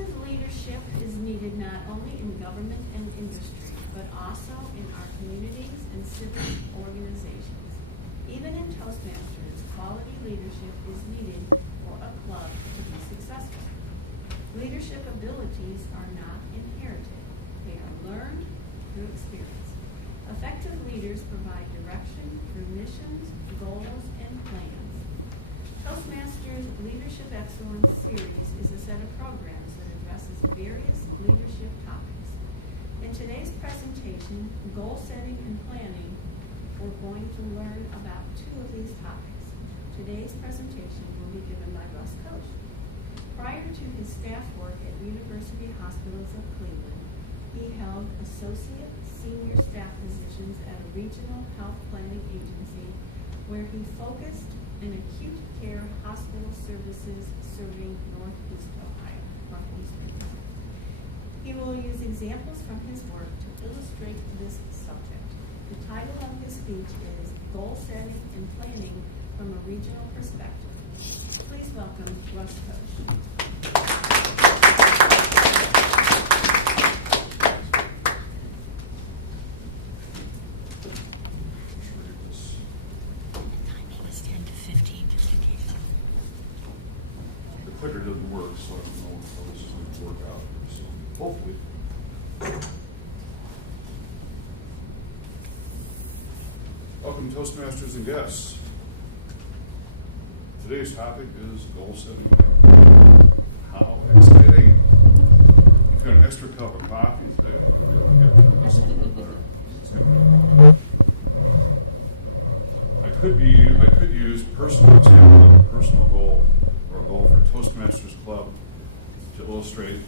Effective leadership is needed not only in government and industry, but also in our communities and civic organizations. Even in Toastmasters, quality leadership is needed for a club to be successful. Leadership abilities are not inherited. They are learned through experience. Effective leaders provide direction through missions, goals, and plans. Toastmasters Leadership Excellence Series is a set of programs that addresses various leadership topics. In today's presentation, goal setting and planning, we're going to learn about two of these topics. Today's presentation will be given by Russ Kosch. Prior to his staff work at University Hospitals of Cleveland, he held associate senior staff positions at a regional health planning agency where he focused in acute care hospital services serving Northeastern Ohio. He will use examples from his work to illustrate this subject. The title of his speech is Goal Setting and Planning from a Regional Perspective. Please welcome Russ Kosch. The clicker doesn't work, so I don't know how this is going to work out. So hopefully. Welcome, Toastmasters and guests. Today's topic is goal setting. How exciting! You've got an extra cup of coffee today. You'll be able to get through this a little bit better. It's going to be a long. I could use personal example, like a personal goal or a goal for Toastmasters Club to illustrate,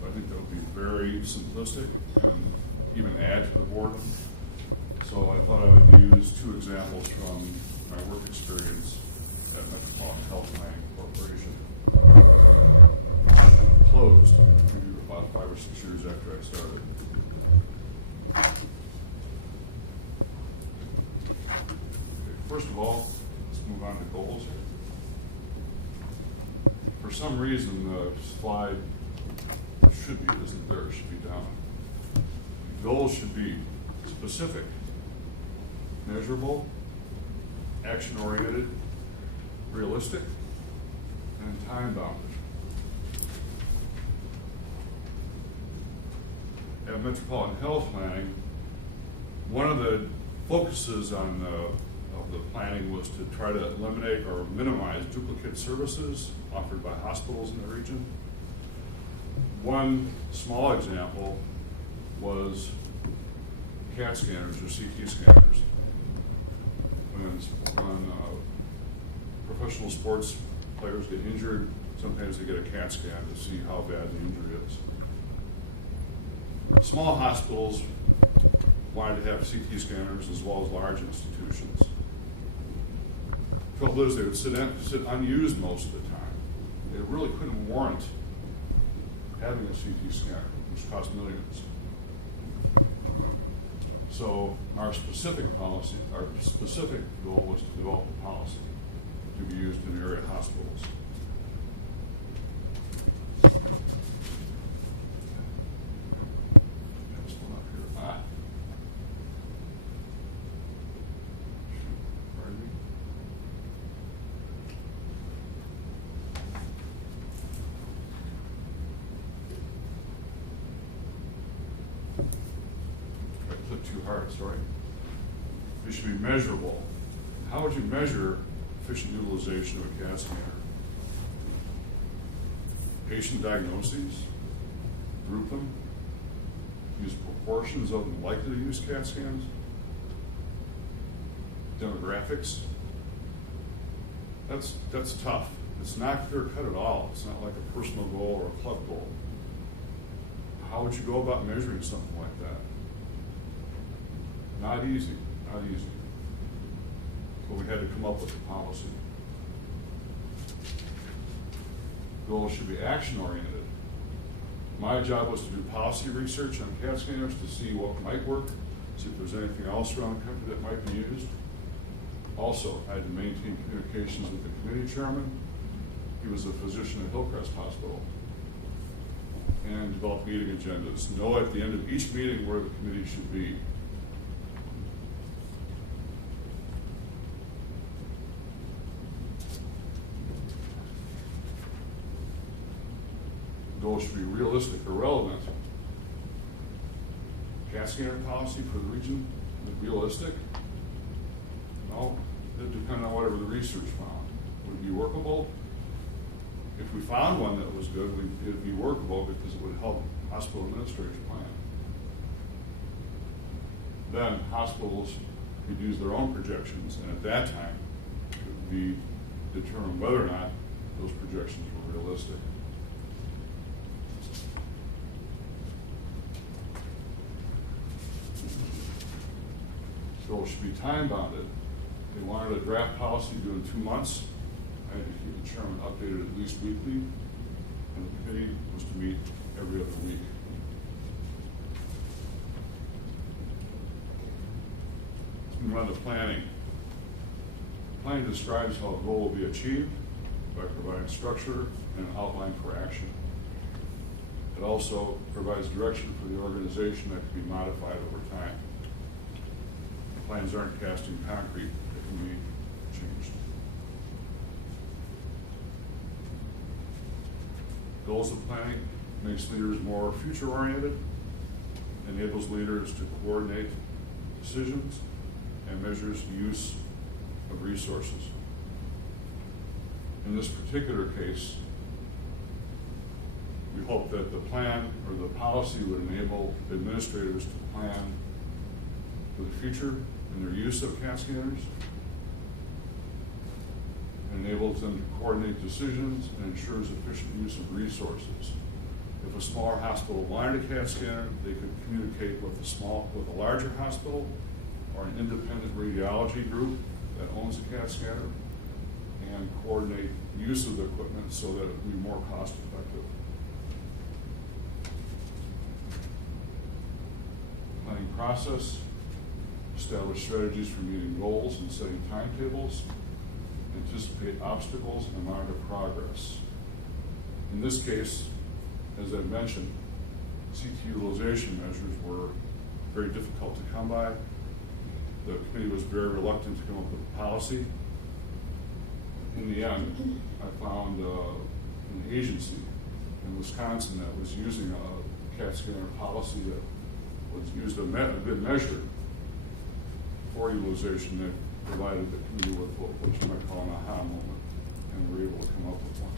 but I think that would be very simplistic and even add to the boredom. So I thought I would use two examples from my work experience at Metropolitan Health Planning Corporation. Closed maybe about 5 or 6 years after I started. First of all, let's move on to goals here. For some reason, the slide isn't there, it should be down. Goals should be specific, measurable, action-oriented, realistic, and time-bounded. At Metropolitan Health Planning, one of the focuses of the planning was to try to eliminate or minimize duplicate services offered by hospitals in the region. One small example was CAT scanners or CT scanners. When professional sports players get injured, sometimes they get a CAT scan to see how bad the injury is. Small hospitals wanted to have CT scanners as well as large institutions. The trouble is they would sit unused most of the time. They really couldn't warrant having a CT scanner, which cost millions. So our specific goal was to develop a policy to be used in area hospitals. Too hard, sorry. It should be measurable. How would you measure efficient utilization of a CAT scanner? Patient diagnoses, group them, use proportions of them likely to use CAT scans, demographics. That's tough. It's not clear cut at all. It's not like a personal goal or a club goal. How would you go about measuring something like that? Not easy, not easy. But we had to come up with a policy. Goals should be action-oriented. My job was to do policy research on CAT scanners to see what might work, see if there's anything else around the country that might be used. Also, I had to maintain communications with the committee chairman. He was a physician at Hillcrest Hospital. and develop meeting agendas. Know at the end of each meeting where the committee should be. Goals should be realistic or relevant. CAT scanner policy for the region, realistic? No, it depends on whatever the research found. Would it be workable? If we found one that was good, it would be workable because it would help hospital administrators plan. Then hospitals could use their own projections, and at that time, it would be determined whether or not those projections were realistic. Goals should be time bounded. They wanted a draft policy due in 2 months. I had to keep the chairman updated at least weekly, and the committee was to meet every other week. Let's move on to planning. Planning describes how a goal will be achieved by providing structure and an outline for action. It also provides direction for the organization that can be modified over time. Plans aren't cast in concrete, they can be changed. Goals of planning makes leaders more future-oriented, enables leaders to coordinate decisions, and measures the use of resources. In this particular case, we hope that the plan or the policy would enable administrators to plan for the future in their use of CAT scanners, enables them to coordinate decisions, and ensures efficient use of resources. If a smaller hospital wanted a CAT scanner, they could communicate with a larger hospital or an independent radiology group that owns a CAT scanner and coordinate use of the equipment so that it would be more cost effective. Planning process. Establish strategies for meeting goals and setting timetables, anticipate obstacles, and monitor progress. In this case, as I mentioned, CT utilization measures were very difficult to come by. The committee was very reluctant to come up with a policy. In the end, I found an agency in Wisconsin that was using a CAT scanner policy that was used a good measure for utilization that provided the committee with what you might call an aha moment, and were able to come up with one.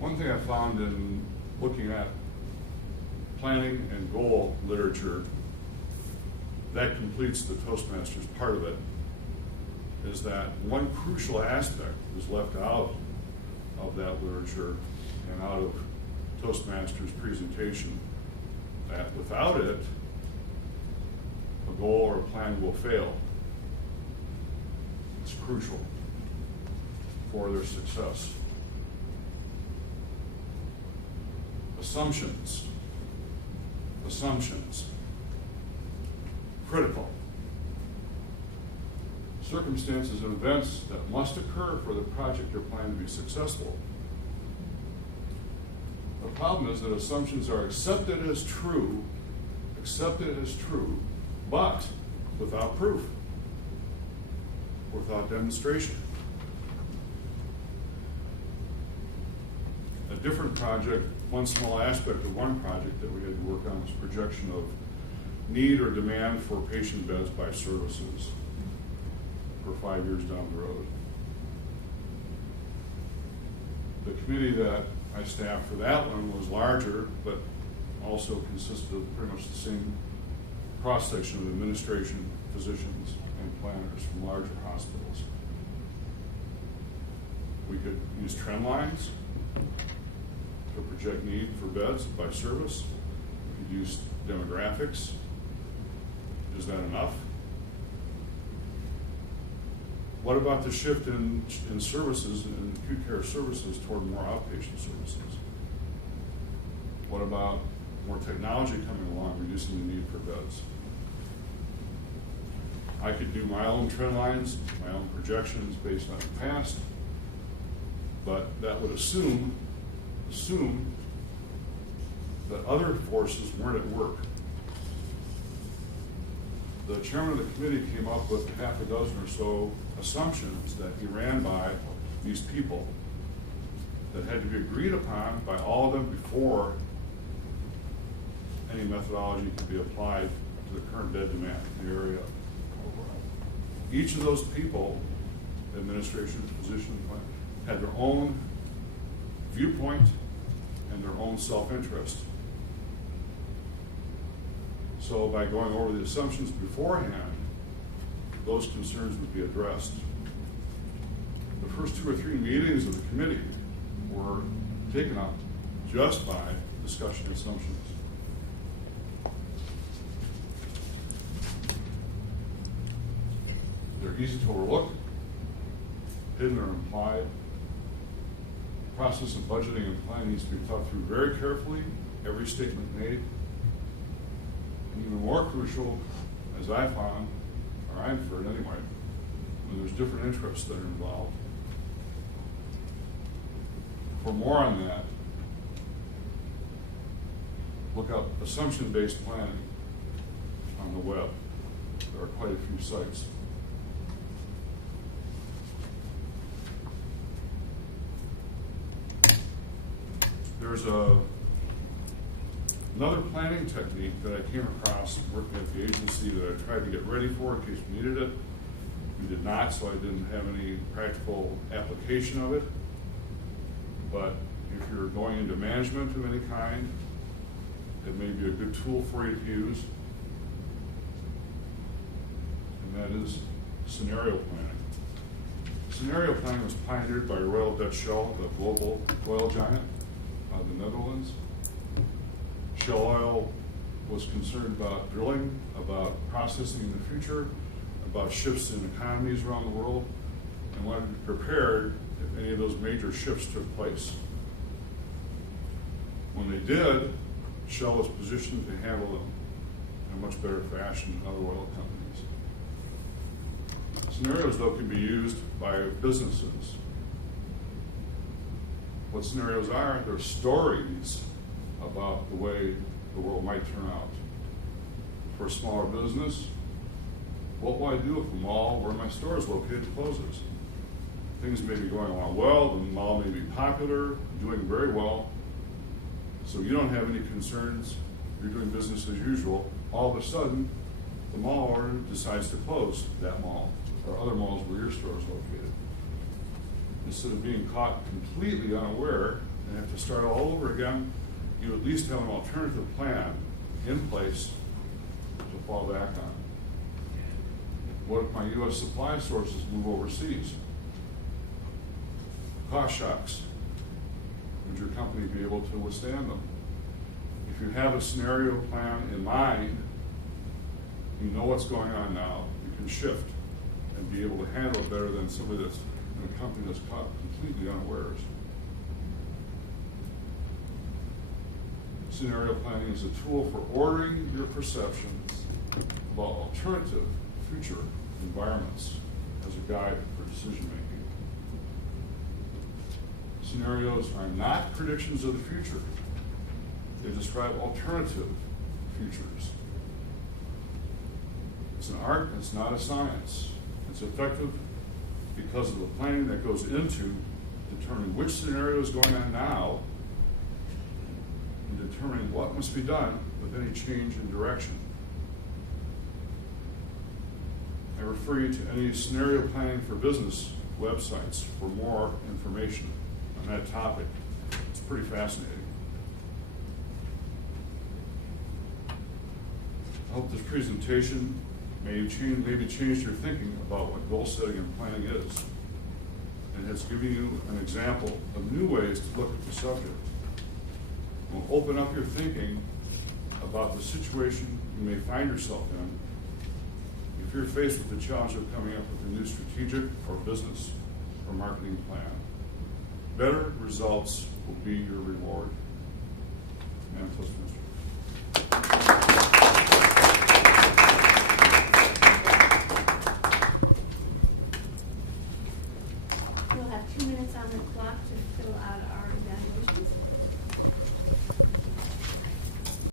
One thing I found in looking at planning and goal literature that completes the Toastmasters part of it is that one crucial aspect is left out of that literature and out of Toastmasters presentation, that without it, a goal or a plan will fail. It's crucial for their success. Assumptions. Critical. Circumstances and events that must occur for the project or plan to be successful. The problem is that assumptions are accepted as true, but without proof, without demonstration. A different project, one small aspect of one project that we had to work on was projection of need or demand for patient beds by services for 5 years down the road. The committee that I staffed for that one was larger, but also consisted of pretty much the same cross-section of administration, physicians, and planners from larger hospitals. We could use trend lines to project need for beds by service. We could use demographics. Is that enough? What about the shift in services, in acute care services, toward more outpatient services? What about more technology coming along, reducing the need for beds? I could do my own trend lines, my own projections based on the past, but that would assume that other forces weren't at work. The chairman of the committee came up with half a dozen or so assumptions that he ran by these people that had to be agreed upon by all of them before any methodology could be applied to the current bed demand in the area. Each of those people, administration, position, had their own viewpoint and their own self-interest. So by going over the assumptions beforehand, those concerns would be addressed. The first 2 or 3 meetings of the committee were taken up just by discussion assumptions. They're easy to overlook, hidden or implied. The process of budgeting and planning needs to be thought through very carefully, every statement made. And even more crucial, as I found, or I inferred anyway, when there's different interests that are involved. For more on that, look up assumption-based planning on the web. There are quite a few sites. There's another planning technique that I came across working at the agency that I tried to get ready for in case we needed it. We did not, so I didn't have any practical application of it. But if you're going into management of any kind, it may be a good tool for you to use. And that is scenario planning. Scenario planning was pioneered by Royal Dutch Shell, the global oil giant of the Netherlands. Shell Oil was concerned about drilling, about processing in the future, about shifts in economies around the world, and wanted to be prepared if any of those major shifts took place. When they did, Shell was positioned to handle them in a much better fashion than other oil companies. Scenarios, though, can be used by businesses. What scenarios are, they're stories about the way the world might turn out. For a smaller business, what will I do if the mall where my store is located closes? Things may be going along well, the mall may be popular, doing very well, so you don't have any concerns, you're doing business as usual. All of a sudden, the mall owner decides to close that mall or other malls where your store is located. Instead of being caught completely unaware and have to start all over again, you at least have an alternative plan in place to fall back on. What if my U.S. supply sources move overseas? Cost shocks. Would your company be able to withstand them? If you have a scenario plan in mind, you know what's going on now, you can shift and be able to handle it better than somebody that's in a company that's caught completely unawares. Scenario planning is a tool for ordering your perceptions about alternative future environments as a guide for decision making. Scenarios are not predictions of the future. They describe alternative futures. It's an art, it's not a science. It's effective because of the planning that goes into determining which scenario is going on now and determining what must be done with any change in direction. I refer you to any scenario planning for business websites for more information on that topic. It's pretty fascinating. I hope this presentation maybe changed your thinking about what goal setting and planning is, and has given you an example of new ways to look at the subject. It will open up your thinking about the situation you may find yourself in if you're faced with the challenge of coming up with a new strategic or business or marketing plan. Better results will be your reward. And Toastmaster. We'll have 2 minutes on the clock to fill out